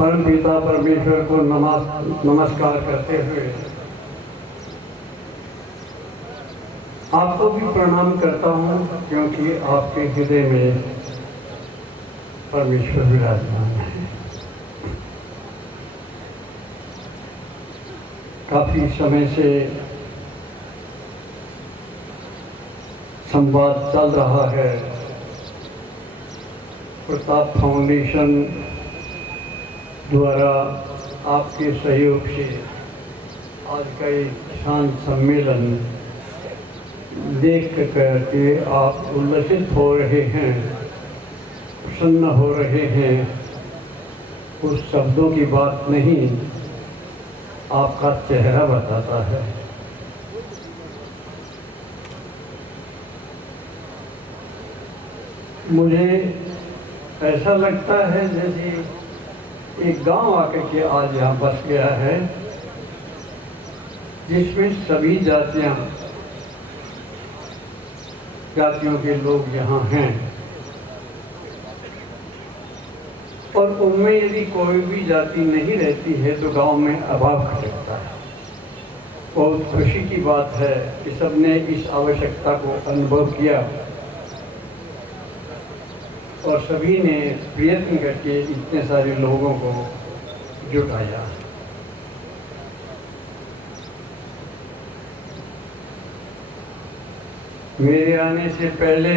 परम पिता परमेश्वर को नमस्कार करते हुए आपको भी प्रणाम करता हूँ, क्योंकि आपके हृदय में परमेश्वर विराजमान है। काफी समय से संवाद चल रहा है। प्रताप फाउंडेशन द्वारा आपके सहयोग से आज का एक शांत सम्मेलन देख करके आप उल्लसित हो रहे हैं, प्रसन्न हो रहे हैं। उस शब्दों की बात नहीं, आपका चेहरा बताता है। मुझे ऐसा लगता है जैसे एक गांव आकर के आज यहाँ बस गया है, जिसमें सभी जातियों के लोग यहाँ हैं, और उनमें यदि कोई भी जाति नहीं रहती है तो गांव में अभाव खटकता है। बहुत खुशी की बात है कि सबने इस आवश्यकता को अनुभव किया और सभी ने प्रयत्न करके इतने सारे लोगों को जुटाया। मेरे आने से पहले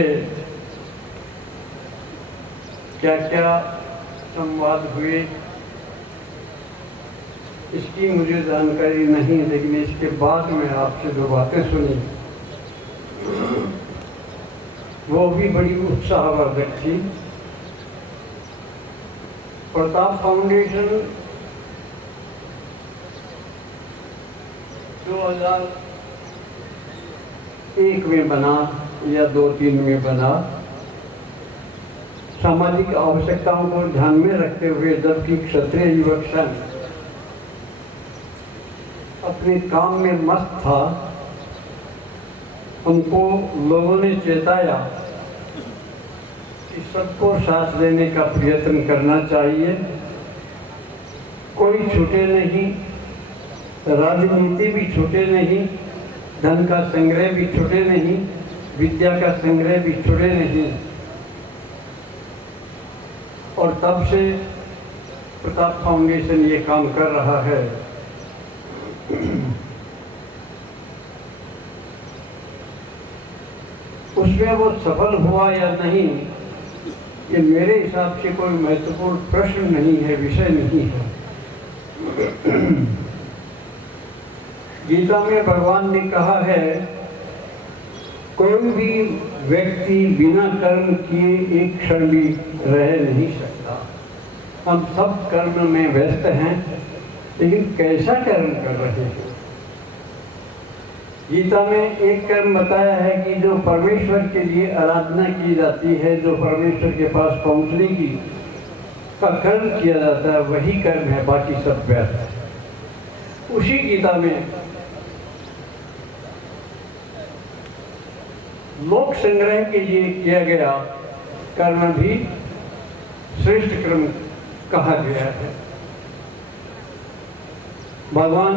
क्या क्या संवाद हुए इसकी मुझे जानकारी नहीं, लेकिन इसके बाद में आपसे जो बातें सुनी वो भी बड़ी उत्साहवर्धक थी। प्रताप फाउंडेशन 2001 में बना या 2-3 में बना, सामाजिक आवश्यकताओं को ध्यान में रखते हुए, जबकि क्षत्रिय युवक संघ अपने काम में मस्त था। उनको लोगों ने चेताया कि सबको साथ लेने का प्रयत्न करना चाहिए, कोई छूटे नहीं, राजनीति भी छूटे नहीं, धन का संग्रह भी छूटे नहीं, विद्या का संग्रह भी छूटे नहीं। और तब से प्रताप फाउंडेशन ये काम कर रहा है। उसमें वो सफल हुआ या नहीं, ये मेरे हिसाब से कोई महत्वपूर्ण प्रश्न नहीं है, विषय नहीं है। गीता में भगवान ने कहा है, कोई भी व्यक्ति बिना कर्म किए एक क्षण भी रह नहीं सकता। हम सब कर्म में व्यस्त हैं, लेकिन कैसा कर्म कर रहे हैं? गीता में एक कर्म बताया है कि जो परमेश्वर के लिए आराधना की जाती है, जो परमेश्वर के पास पहुंचने की का कर्म किया जाता है, वही कर्म है, बाकी सब व्यर्थ है। उसी गीता में लोक संग्रह के लिए किया गया कर्म भी श्रेष्ठ कर्म कहा गया है। भगवान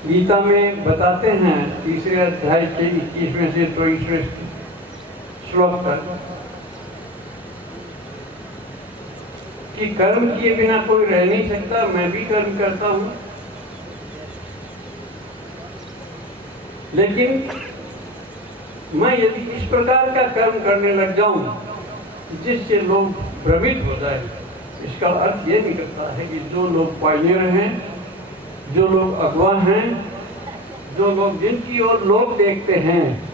गीता में बताते हैं 3 अध्याय के 21वें से 23वें श्लोक तक कि कर्म किए बिना कोई रह नहीं सकता। मैं भी कर्म करता हूं, लेकिन मैं यदि इस प्रकार का कर्म करने लग जाऊं जिससे लोग भ्रमित हो जाए, इसका अर्थ ये निकलता है कि जो लोग पायनियर हैं, जो लोग अगवा हैं, जो लोग जिनकी ओर लोग देखते हैं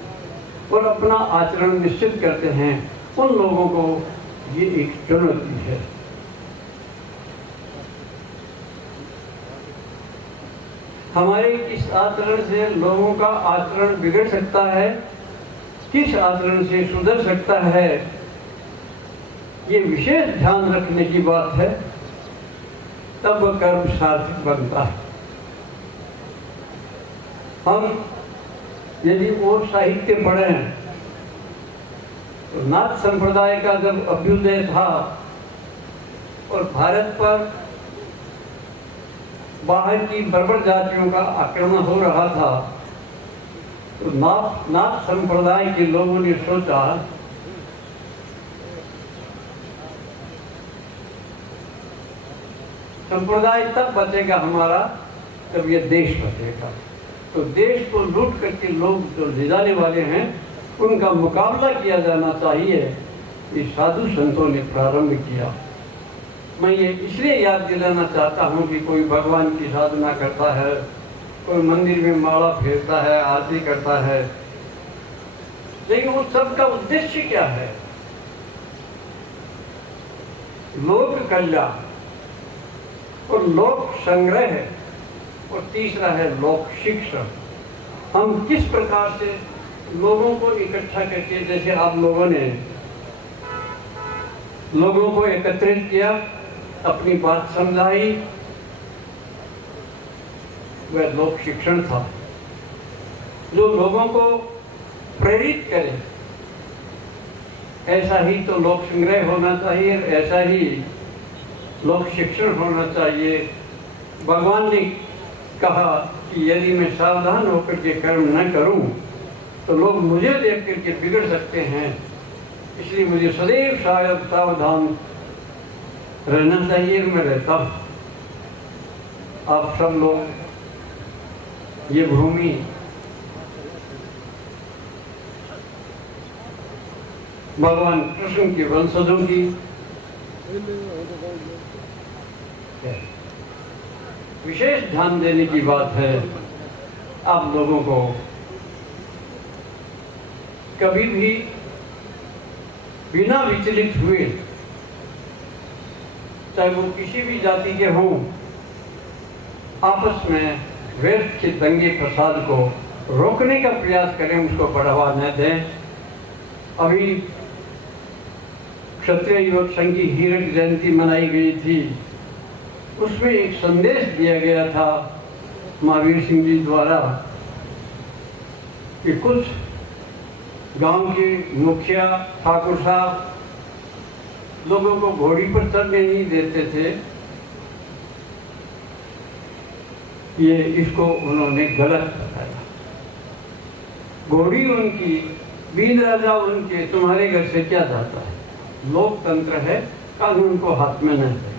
और अपना आचरण निश्चित करते हैं, उन लोगों को ये एक चुनौती है। हमारे किस आचरण से लोगों का आचरण बिगड़ सकता है, किस आचरण से सुधर सकता है, ये विशेष ध्यान रखने की बात है। तब कर्म सार्थक बनता है। हम यदि और साहित्य पढ़ें तो नाथ संप्रदाय का जब अभ्युदय था और भारत पर बाहर की बर्बर जातियों का आक्रमण हो रहा था, तो नाथ संप्रदाय के लोगों ने सोचा संप्रदाय तब बचेगा हमारा जब ये देश बचेगा। तो देश को लूट करके लोग जो ले जाने वाले हैं उनका मुकाबला किया जाना चाहिए। ये साधु संतों ने प्रारंभ किया। मैं ये इसलिए याद दिलाना चाहता हूँ कि कोई भगवान की साधना करता है, कोई मंदिर में माला फेरता है, आरती करता है, लेकिन उस सब का उद्देश्य क्या है? लोक कल्याण और लोक संग्रह है, और तीसरा है लोक शिक्षण। हम किस प्रकार से लोगों को इकट्ठा करके, जैसे आप लोगों ने लोगों को एकत्रित किया, अपनी बात समझाई, वह लोक शिक्षण था। जो लोगों को प्रेरित करे, ऐसा ही तो लोक संग्रह होना चाहिए, ऐसा ही लोक शिक्षण होना चाहिए। भगवान ने कहा कि यदि मैं सावधान होकर के कर्म न करूं तो लोग मुझे देख करके बिगड़ सकते हैं, इसलिए मुझे सदैव सावधान रहना चाहिए। मैं रहता हूँ। आप सब लोग ये भूमि भगवान कृष्ण के वंशजों की विशेष ध्यान देने की बात है। आप लोगों को कभी भी बिना विचलित हुए, चाहे वो किसी भी जाति के हों, आपस में व्यर्थ के दंगे फसाद को रोकने का प्रयास करें, उसको बढ़ावा न दें। अभी क्षत्रिय युवक संघ की हीरक जयंती मनाई गई थी, उसमें एक संदेश दिया गया था महावीर सिंह जी द्वारा कि कुछ गांव के मुखिया ठाकुर साहब लोगों को घोड़ी पर चढ़ने नहीं देते थे। ये इसको उन्होंने गलत बताया। घोड़ी उनकी, बीन राजा उनके, तुम्हारे घर से क्या जाता है? लोकतंत्र है, कानून को हाथ में नहीं है।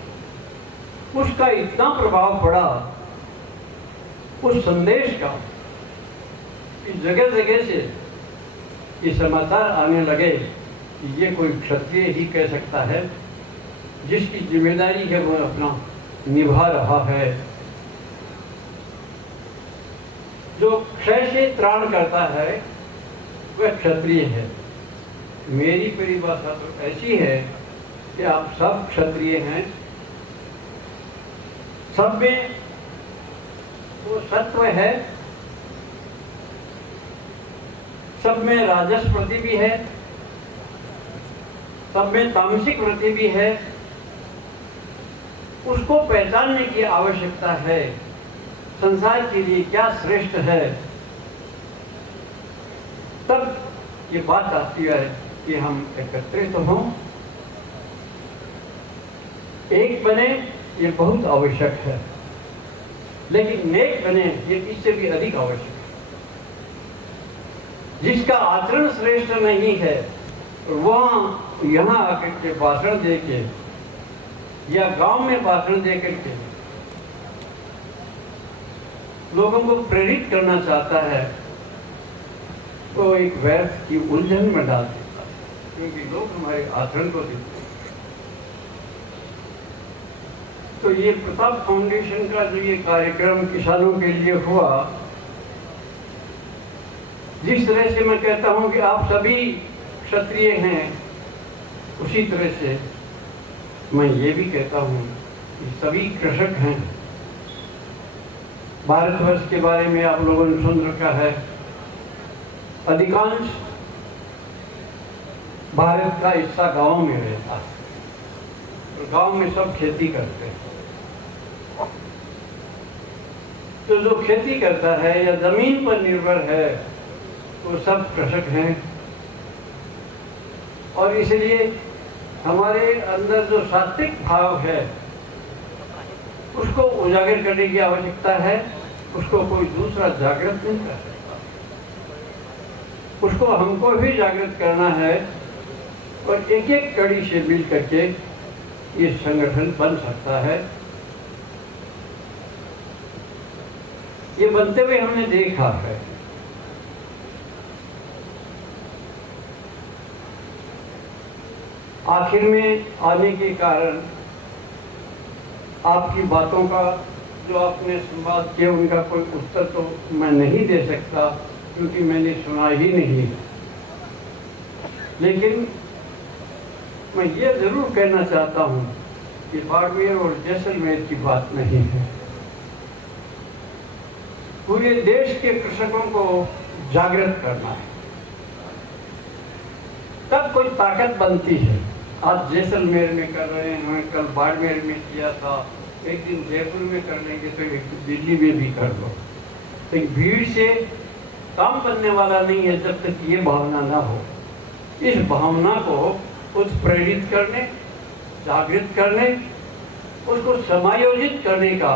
उसका इतना प्रभाव पड़ा उस संदेश का कि जगह जगह से ये समाचार आने लगे कि ये कोई क्षत्रिय ही कह सकता है, जिसकी जिम्मेदारी है वो अपना निभा रहा है। जो क्षय से त्राण करता है वह क्षत्रिय है। मेरी परिभाषा तो ऐसी है कि आप सब क्षत्रिय हैं, सब में वो सत्व है, सब में राजस वृत्ति भी है, सब में तामसिक वृत्ति भी है। उसको पहचानने की आवश्यकता है। संसार के लिए क्या श्रेष्ठ है, तब ये बात आती है कि हम एकत्रित हों, एक बने, ये बहुत आवश्यक है। लेकिन नेक बने, ये इससे भी अधिक आवश्यक है। जिसका आचरण श्रेष्ठ नहीं है वह यहाँ आकर के भाषण दे के या गांव में भाषण दे करके लोगों को प्रेरित करना चाहता है, तो एक व्यर्थ की उलझन में डाल देता है, क्योंकि लोग हमारे आचरण को देखते हैं। तो ये प्रताप फाउंडेशन का जो ये कार्यक्रम किसानों के लिए हुआ, जिस तरह से मैं कहता हूं कि आप सभी क्षत्रिय हैं, उसी तरह से मैं ये भी कहता हूं कि सभी कृषक हैं। भारतवर्ष के बारे में आप लोगों ने सुन रखा है, अधिकांश भारत का हिस्सा गांव में रहता है और गांव में सब खेती करते हैं। तो जो खेती करता है या जमीन पर निर्भर है वो सब कृषक हैं। और इसलिए हमारे अंदर जो सात्विक भाव है उसको उसको उजागर करने की आवश्यकता है, उसको कोई दूसरा जागृत नहीं कर सकता, उसको हमको भी जागृत करना है। और एक एक कड़ी से मिल करके ये संगठन बन सकता है। ये बनते हुए हमने देखा है। आखिर में आने के कारण आपकी बातों का जो आपने संवाद किया उनका कोई उत्तर तो मैं नहीं दे सकता, क्योंकि मैंने सुना ही नहीं। लेकिन मैं ये जरूर कहना चाहता हूँ कि बाड़मेर और जैसलमेर की बात नहीं है। पूरे देश के कृषकों को जागृत करना है, तब कोई ताकत बनती है। आज जैसलमेर में कर रहे हैं, कल बाड़मेर में किया था, एक दिन जयपुर में कर लेंगे तो एक दिल्ली में भी कर लो। तो भीड़ से काम बनने वाला नहीं है जब तक ये भावना ना हो। इस भावना को उत्प्रेरित करने, जागृत करने, उसको समायोजित करने का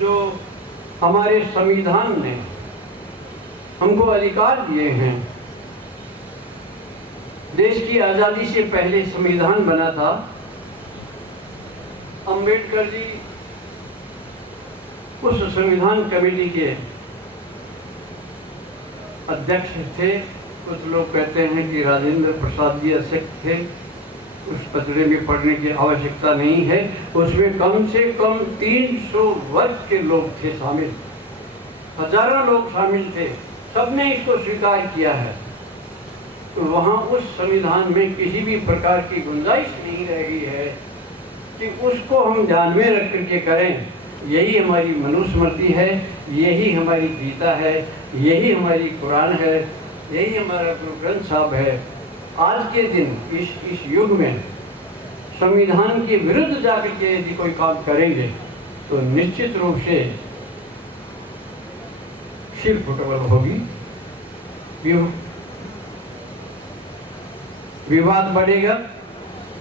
जो हमारे संविधान ने हमको अधिकार दिए हैं। देश की आज़ादी से पहले संविधान बना था। अंबेडकर जी उस संविधान कमेटी के अध्यक्ष थे। कुछ लोग कहते हैं कि राजेंद्र प्रसाद जी अध्यक्ष थे। उस पचड़े में पढ़ने की आवश्यकता नहीं है। उसमें कम से कम 300 वर्ग के लोग थे शामिल, हजारों लोग शामिल थे, सबने इसको स्वीकार किया है। तो वहाँ उस संविधान में किसी भी प्रकार की गुंजाइश नहीं रही है कि उसको हम ध्यान में रख करके करें। यही हमारी मनुस्मृति है, यही हमारी गीता है, यही हमारी कुरान है, यही हमारा गुरु ग्रंथ साहब है। आज के दिन इस युग में संविधान के विरुद्ध जाकर के यदि कोई काम करेंगे तो निश्चित रूप से सिर फुटबल होगी, विवाद बढ़ेगा,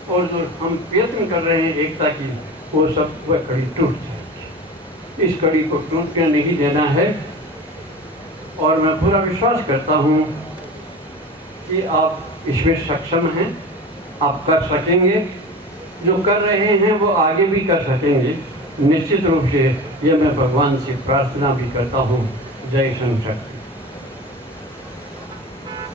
और जो हम प्रयत्न कर रहे हैं एकता की, वो सब वह कड़ी टूट जाएगी। इस कड़ी को टूटने नहीं देना है। और मैं पूरा विश्वास करता हूँ कि आप इसमें सक्षम हैं, आप कर सकेंगे। जो कर रहे हैं वो आगे भी कर सकेंगे निश्चित रूप से। यह मैं भगवान से प्रार्थना भी करता हूँ। जय शंकर।